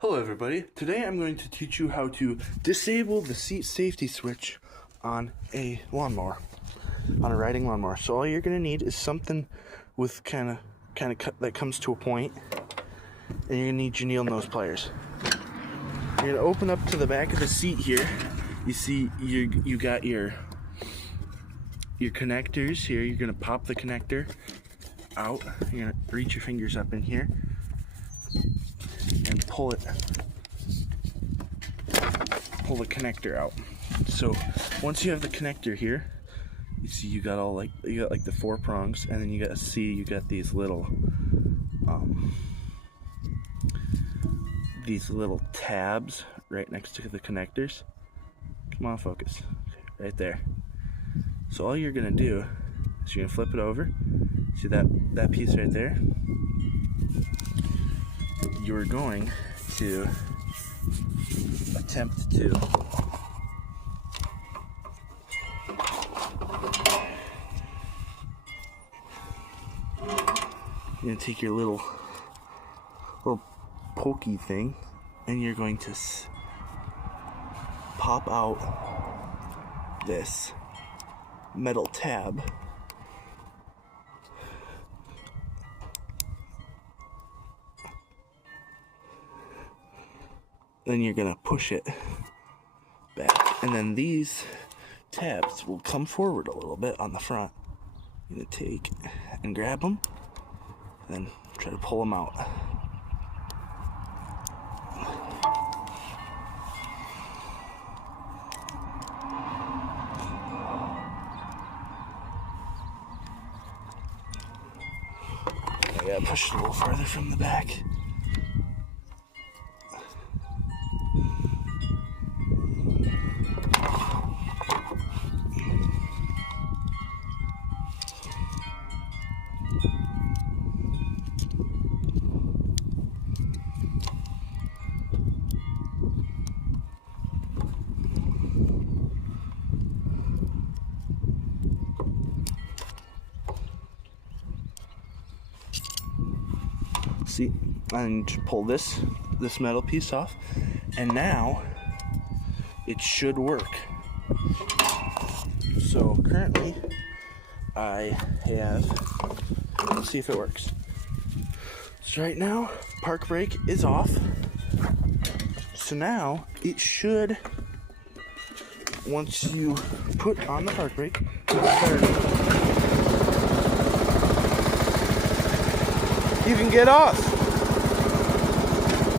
Hello everybody, today I'm going to teach you how to disable the seat safety switch on a lawnmower, on a riding lawnmower. So all you're going to need is something with kind of that comes to a point, and you're going to need your needle nose pliers. You're going to open up to the back of the seat here. You see you got your connectors here. You're going to pop the connector out. You're going to reach your fingers up in here and pull the connector out. So once you have the connector here, you see you got the 4 prongs, and then you got these little tabs right next to the connectors. Come on, focus. Right there. So all you're gonna do is you're gonna flip it over. See that piece right there? You're going to attempt to you're going to take your little pokey thing, and you're going to pop out this metal tab. Then you're going to push it back, and then these tabs will come forward a little bit on the front. You're going to take and grab them, and then try to pull them out. I gotta push it a little farther from the back. See, and pull this metal piece off, and now it should work. So currently I have, let's see if it works. So right now park brake is off, so now it should, once you put on the park brake, you can get off.